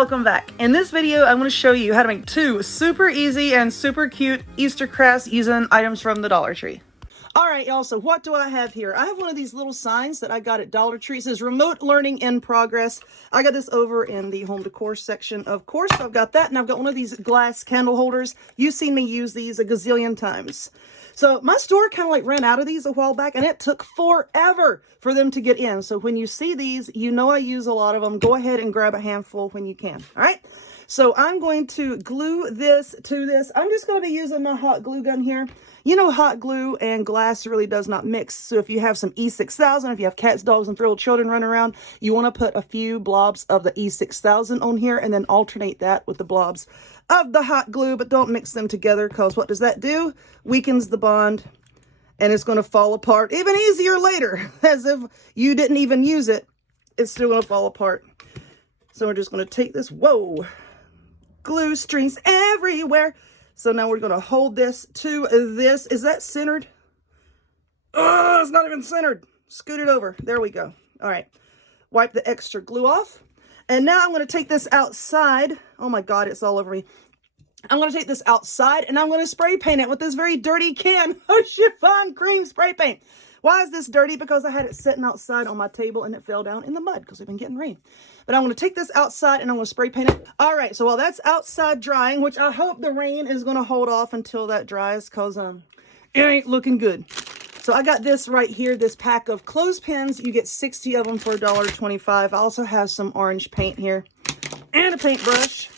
welcome back. In this video, I'm going to show you how to make two super easy and super cute Easter crafts using items from the Dollar Tree. Alright y'all, so what do I have here? I have one of these little signs that I got at Dollar Tree. It says Remote Learning in Progress. I got this over in the home decor section, of course. So I've got that, and I've got one of these glass candle holders. You've seen me use these a gazillion times. So my store kind of like ran out of these a while back, and it took forever for them to get in. So when you see these, you know I use a lot of them. Go ahead and grab a handful when you can. Alright? So I'm going to glue this to this. I'm just going to be using my hot glue gun here. You know, hot glue and glass really does not mix. So if you have some E6000, if you have cats, dogs, and feral children running around, you want to put a few blobs of the E6000 on here and then alternate that with the blobs of the hot glue, but don't mix them together, because what does that do? Weakens the bond, and it's going to fall apart even easier later. As if you didn't even use it, it's still going to fall apart. So we're just going to take this, whoa, glue strings everywhere. So now we're going to hold this to this. Is that centered? Oh, it's not even centered. Scoot it over. There we go. All right. Wipe the extra glue off. And now I'm going to take this outside. Oh my God, it's all over me. I'm going to take this outside and I'm going to spray paint it with this very dirty can of chiffon cream spray paint. Why is this dirty? Because I had it sitting outside on my table and it fell down in the mud because we've been getting rain. But I'm going to take this outside and I'm going to spray paint it. All right, so while that's outside drying, which I hope the rain is going to hold off until that dries, because it ain't looking good. So I got this right here, this pack of clothespins. You get 60 of them for $1.25. I also have some orange paint here and a paintbrush.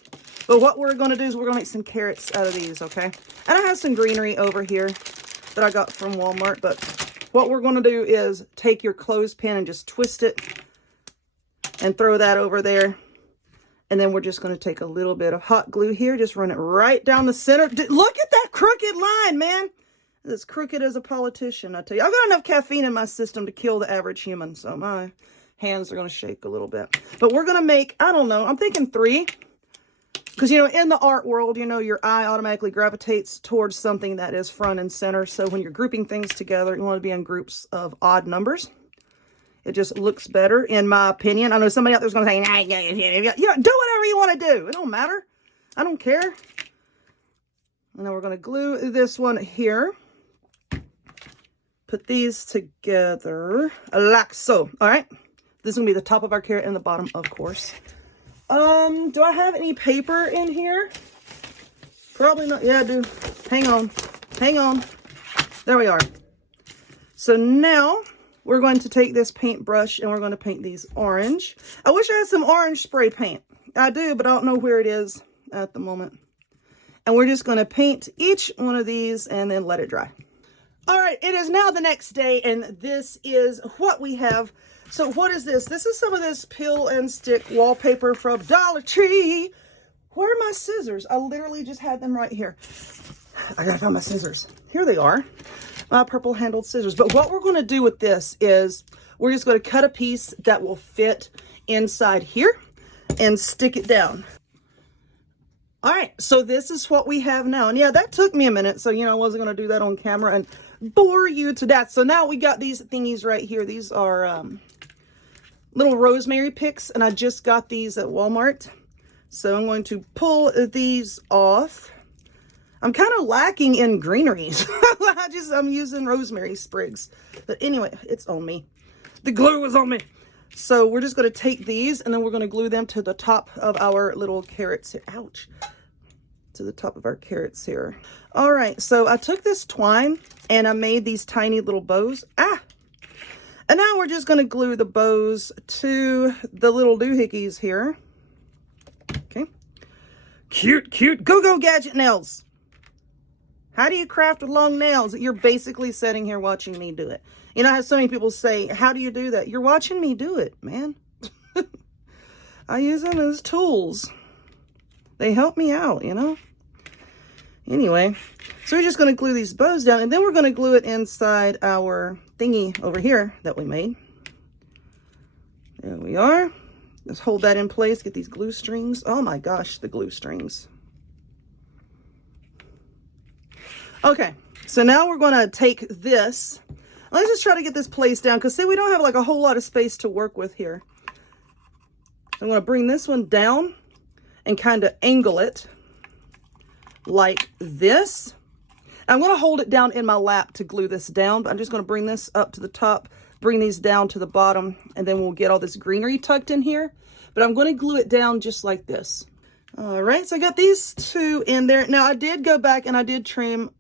But what we're going to do is we're going to make some carrots out of these, okay? And I have some greenery over here that I got from Walmart, but what we're going to do is take your clothespin and just twist it and throw that over there. And then we're just going to take a little bit of hot glue here, just run it right down the center. Look at that crooked line, man. It's as crooked as a politician, I tell you. I've got enough caffeine in my system to kill the average human, so my hands are going to shake a little bit. But we're going to make, I don't know, I'm thinking 3. Because, you know, in the art world, you know, your eye automatically gravitates towards something that is front and center. So when you're grouping things together, you want to be in groups of odd numbers. It just looks better, in my opinion. I know somebody out there's going to say, nah, yeah, do whatever you want to do. It don't matter. I don't care. And then we're going to glue this one here. Put these together like so. All right. This is going to be the top of our carrot and the bottom, of course. Do I have any paper in here? Probably not. Yeah, I do. Hang on. Hang on. There we are. So now we're going to take this paintbrush and we're going to paint these orange. I wish I had some orange spray paint. I do, but I don't know where it is at the moment. And we're just going to paint each one of these and then let it dry. All right, it is now the next day, and this is what we have. So what is this? This is some of this peel and stick wallpaper from Dollar Tree. Where are my scissors? I literally just had them right here. I gotta find my scissors. Here they are, my purple handled scissors. But what we're gonna do with this is we're just gonna cut a piece that will fit inside here and stick it down. All right, so this is what we have now. And yeah, that took me a minute. So, you know, I wasn't gonna do that on camera and bore you to death. So now we got these thingies right here. These are little rosemary picks, and I just got these at Walmart. So I'm going to pull these off. I'm kind of lacking in greeneries. I'm using rosemary sprigs. But anyway, it's on me. The glue is on me. So we're just going to take these and then we're going to glue them to the top of our little carrots here. Ouch. To the top of our carrots here. All right, so I took this twine and I made these tiny little bows. And now we're just going to glue the bows to the little doohickeys here. Okay. Cute, cute go-go gadget nails. How do you craft with long nails? You're basically sitting here watching me do it. You know, I have so many people say, how do you do that? You're watching me do it, man. I use them as tools. They help me out, you know. Anyway, so we're just going to glue these bows down, and then we're going to glue it inside our thingy over here that we made. There we are. Let's hold that in place, get these glue strings. Oh my gosh, the glue strings. Okay, so now we're going to take this. Let's just try to get this placed down, because see, we don't have like a whole lot of space to work with here. So I'm going to bring this one down and kind of angle it like this. I'm going to hold it down in my lap to glue this down, but I'm just going to bring this up to the top, bring these down to the bottom, and then we'll get all this greenery tucked in here. But I'm going to glue it down just like this. All right, so I got these two in there. Now I did go back and I did trim.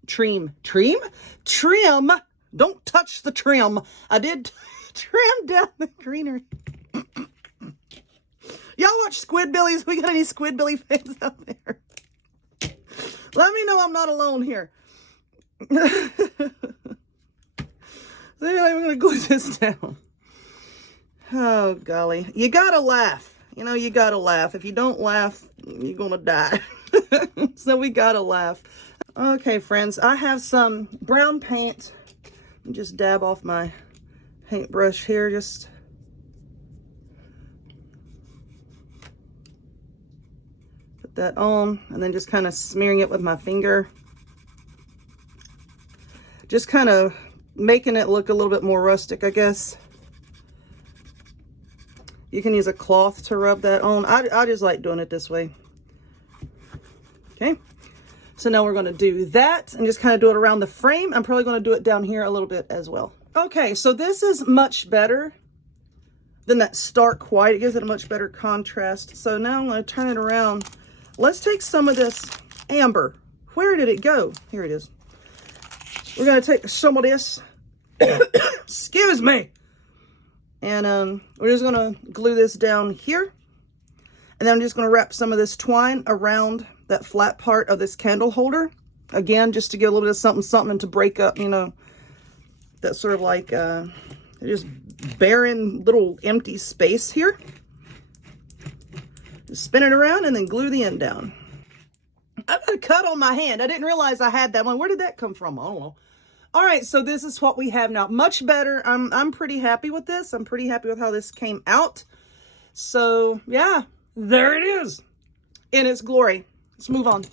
Don't touch the trim. I did trim down the greenery. Y'all watch Squidbillies? We got any Squidbilly fans out there? Let me know I'm not alone here. So anyway, we're going to glue this down. Oh, golly. You got to laugh. You know, you got to laugh. If you don't laugh, you're going to die. So we got to laugh. Okay, friends, I have some brown paint. Just dab off my paintbrush here. Just put that on, and then just kind of smearing it with my finger. Just kind of making it look a little bit more rustic, I guess. You can use a cloth to rub that on. I just like doing it this way. Okay. So now we're going to do that and just kind of do it around the frame. I'm probably going to do it down here a little bit as well. Okay, so this is much better than that stark white. It gives it a much better contrast. So now I'm going to turn it around. Let's take some of this amber. Where did it go? Here it is. We're going to take some of this. Excuse me. And we're just going to glue this down here. And then I'm just going to wrap some of this twine around that flat part of this candle holder. Again, just to get a little bit of something to break up, you know, that sort of like just barren little empty space here. Just spin it around and then glue the end down. I've got a cut on my hand. I didn't realize I had that one. Where did that come from? I don't know. All right, so this is what we have now. Much better. I'm pretty happy with this. I'm pretty happy with how this came out. So, yeah, there it is in its glory. Let's move on.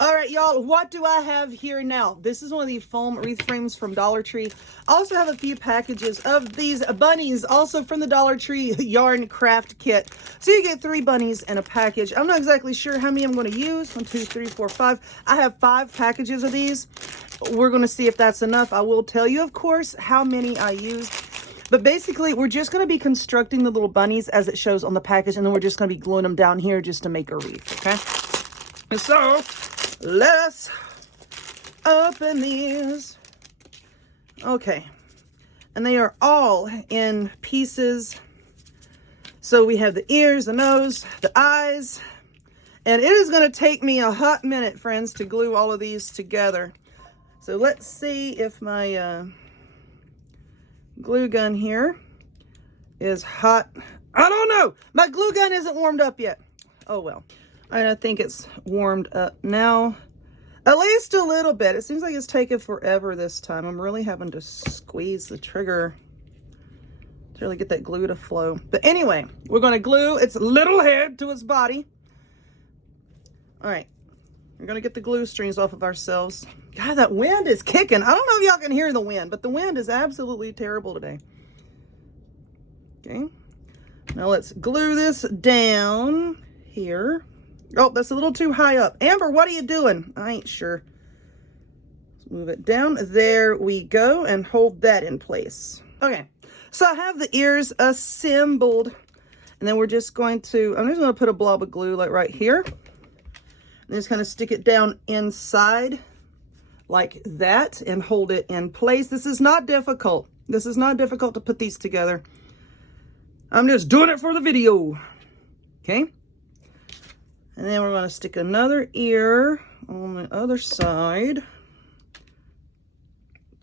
All right, y'all, what do I have here now? This is one of the foam wreath frames from Dollar Tree. I also have a few packages of these bunnies, also from the Dollar Tree yarn craft kit. So you get 3 bunnies in a package. I'm not exactly sure how many I'm going to use. 1, 2, 3, 4, 5. I have 5 packages of these. We're going to see if that's enough. I will tell you, of course, how many I used. But basically, we're just going to be constructing the little bunnies as it shows on the package, and then we're just going to be gluing them down here just to make a wreath, okay? And so let's open these. Okay. And they are all in pieces. So we have the ears, the nose, the eyes. And it is going to take me a hot minute, friends, to glue all of these together. So let's see if my glue gun here is hot. I don't know. My glue gun isn't warmed up yet. Oh, well. I think it's warmed up now. At least a little bit. It seems like it's taking forever this time. I'm really having to squeeze the trigger to really get that glue to flow. But anyway, we're going to glue its little head to its body. All right. We're going to get the glue strings off of ourselves. God, that wind is kicking. I don't know if y'all can hear the wind, but the wind is absolutely terrible today. Okay. Now let's glue this down here. Oh, that's a little too high up. Amber, what are you doing? I ain't sure. Let's move it down. There we go. And hold that in place. Okay. So I have the ears assembled. And then we're just going to, I'm just going to put a blob of glue like right here. And just kind of stick it down inside like that and hold it in place. This is not difficult. This is not difficult to put these together. I'm just doing it for the video. Okay. And then we're going to stick another ear on the other side.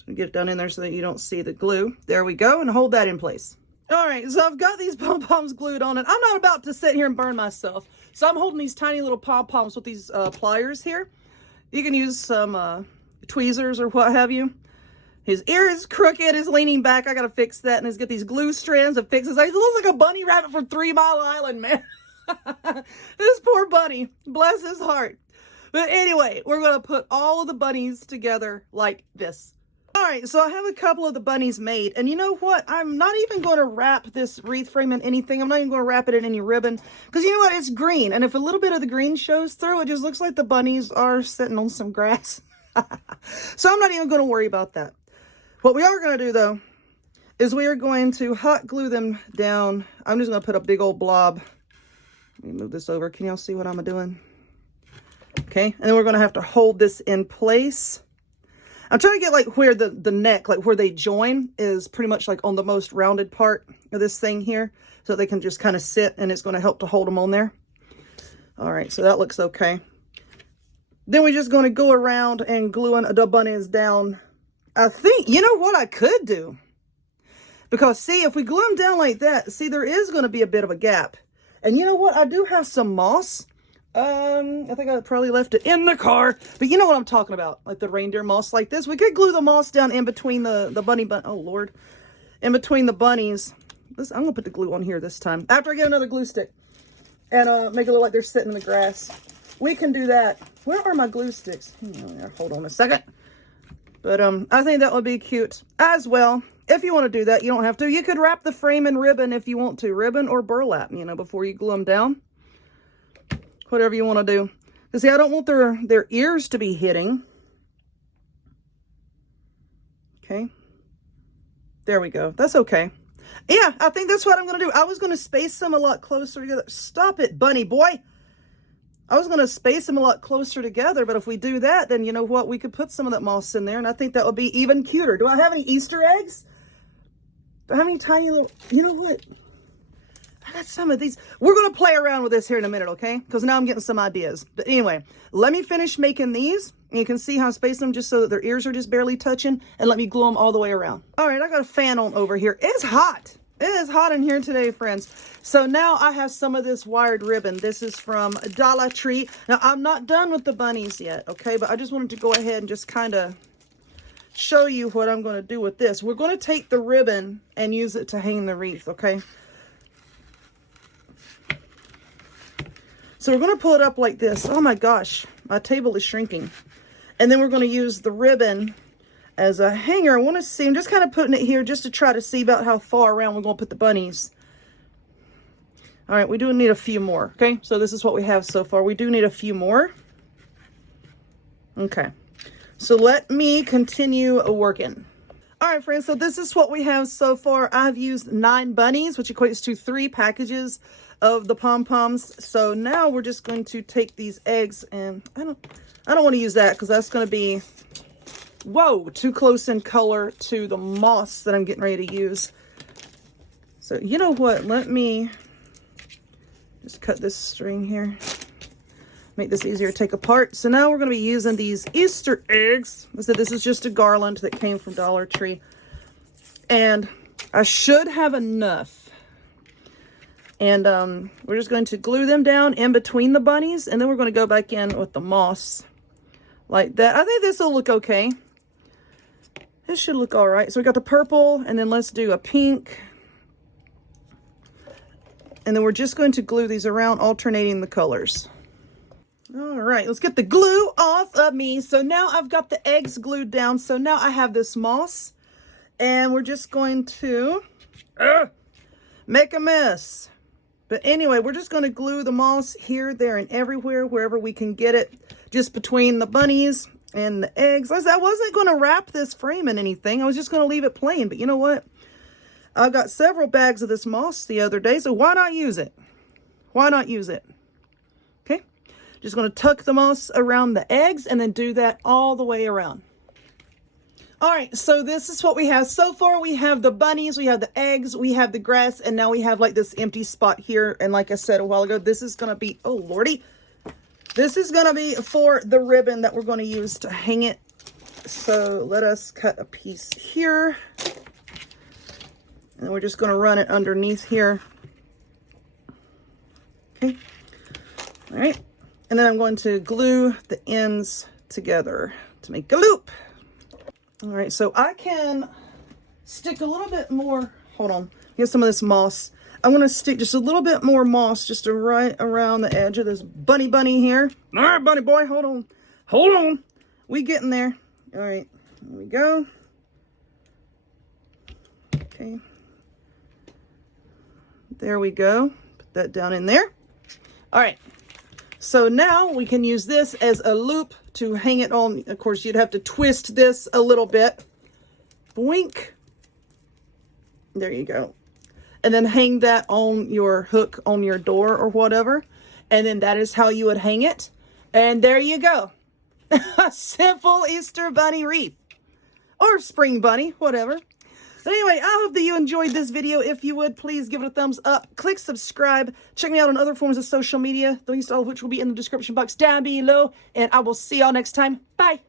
So get it down in there so that you don't see the glue. There we go. And hold that in place. All right. So I've got these pom-poms glued on it. I'm not about to sit here and burn myself. So I'm holding these tiny little pom-poms with these pliers here. You can use some tweezers or what have you. His ear is crooked, is leaning back. I got to fix that. And he's got these glue strands that fixes. He looks like a bunny rabbit from 3 Mile Island, man. This poor bunny, bless his heart. But anyway, we're going to put all of the bunnies together like this. All right, so I have a couple of the bunnies made, and you know what? I'm not even going to wrap this wreath frame in anything. I'm not even going to wrap it in any ribbon, because you know what? It's green, and if a little bit of the green shows through, it just looks like the bunnies are sitting on some grass. So I'm not even going to worry about that. What we are going to do, though, is we are going to hot glue them down. I'm just going to put a big old blob. Let me move this over. Can y'all see what I'm doing? Okay, and then we're going to have to hold this in place. I'm trying to get like where the neck, like where they join, is pretty much like on the most rounded part of this thing here, so they can just kind of sit, and it's going to help to hold them on there. All right, so that looks okay. Then we're just going to go around and gluing the bunnies down. I think, you know what I could do? Because see, if we glue them down like that, see, there is going to be a bit of a gap. And you know what? I do have some moss. I think I probably left it in the car, but you know what I'm talking about, like the reindeer moss like this. We could glue the moss down in between the bunny, oh Lord, in between the bunnies. I'm gonna put the glue on here this time, after I get another glue stick, and make it look like they're sitting in the grass. We can do that. Where are my glue sticks? Hold on a second. But I think that would be cute as well. If you want to do that, you don't have to. You could wrap the frame in ribbon if you want to, ribbon or burlap, you know, before you glue them down. Whatever you want to do. Because see, I don't want their ears to be hitting. Okay. There we go. That's okay. Yeah, I think that's what I'm going to do. I was going to space them a lot closer together. Stop it, bunny boy. I was going to space them a lot closer together, but if we do that, then you know what? We could put some of that moss in there, and I think that would be even cuter. Do I have any Easter eggs? Do I have any tiny little... You know what? I got some of these. We're going to play around with this here in a minute, okay? Because now I'm getting some ideas. But anyway, let me finish making these. You can see how I space them just so that their ears are just barely touching. And let me glue them all the way around. All right, I got a fan on over here. It's hot. It is hot in here today, friends. So now I have some of this wired ribbon. This is from Dollar Tree. Now, I'm not done with the bunnies yet, okay? But I just wanted to go ahead and just kind of show you what I'm going to do with this. We're going to take the ribbon and use it to hang the wreath, okay? So we're going to pull it up like this. Oh my gosh, my table is shrinking. And then we're going to use the ribbon as a hanger. I want to see, I'm just kind of putting it here just to try to see about how far around we're going to put the bunnies. All right, we do need a few more, okay? So this is what we have so far. We do need a few more. Okay, so let me continue working. All right, friends, so this is what we have so far. I've used 9 bunnies, which equates to 3 packages of the pom-poms. So now we're just going to take these eggs, and I don't want to use that because that's going to be, whoa, too close in color to the moss that I'm getting ready to use. So you know what? Let me just cut this string here. Make this easier to take apart. So now we're going to be using these Easter eggs. So this is just a garland that came from Dollar Tree. And I should have enough. And we're just going to glue them down in between the bunnies. And then we're going to go back in with the moss. Like that. I think this will look okay. This should look all right. So we got the purple. And then let's do a pink. And then we're just going to glue these around, alternating the colors. All right, let's get the glue off of me. So now I've got the eggs glued down. So now I have this moss. And we're just going to make a mess. But anyway, we're just going to glue the moss here, there, and everywhere, wherever we can get it. Just between the bunnies and the eggs. I wasn't going to wrap this frame in anything. I was just going to leave it plain. But you know what? I got several bags of this moss the other day. So why not use it? Why not use it? Okay. Just going to tuck the moss around the eggs and then do that all the way around. All right, so this is what we have so far. We have the bunnies, we have the eggs, we have the grass, and now we have like this empty spot here. And like I said a while ago, this is going to be, oh lordy, this is going to be for the ribbon that we're going to use to hang it. So let us cut a piece here. And we're just going to run it underneath here. Okay. All right. And then I'm going to glue the ends together to make a loop. All right, so I can stick a little bit more, hold on, get some of this moss. I'm going to stick just a little bit more moss just right around the edge of this bunny here. All right, bunny boy, hold on. Hold on. We getting there. All right, here we go. Okay. There we go. Put that down in there. All right. So now we can use this as a loop to hang it on. Of course, you'd have to twist this a little bit. Boink. There you go. And then hang that on your hook on your door or whatever. And then that is how you would hang it. And there you go. A simple Easter bunny wreath. Or spring bunny, whatever. But anyway, I hope that you enjoyed this video. If you would, please give it a thumbs up. Click subscribe. Check me out on other forms of social media, the links to all of which will be in the description box down below. And I will see y'all next time. Bye.